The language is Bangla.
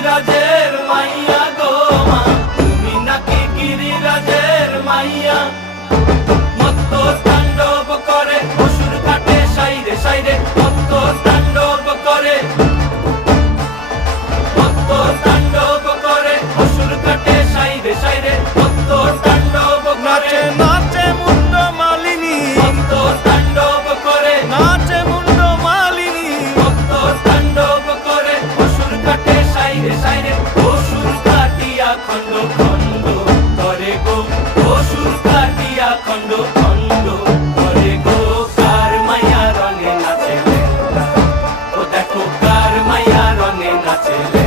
গিরিরাজের মাইয়া গো মা, তুমি নাকি গিরিরাজের মাইয়া। মত্ত তাণ্ডব করে অসুর কাটে সাইরে সাইরে, মত্ত তাণ্ডব করে, মত্ত তাণ্ডব করে অসুর কাটে সাইরে সাইরে, মত্ত তাণ্ডব করে। নাচে মুন্ড মালিনী, মত্ত তাণ্ডব করে, নাচে মুন্ড মালিনী, মত্ত তাণ্ডব করে অসুর কাটে সাইরে সাইরে, অসুর কাটিয়া খণ্ড খণ্ড করে গো, অসুর কাটিয়া খণ্ড খণ্ড করে গো। কার মায়া রঙে নাচে লেলা, ও দেখো কার মায়া রঙে নাচে লেলা।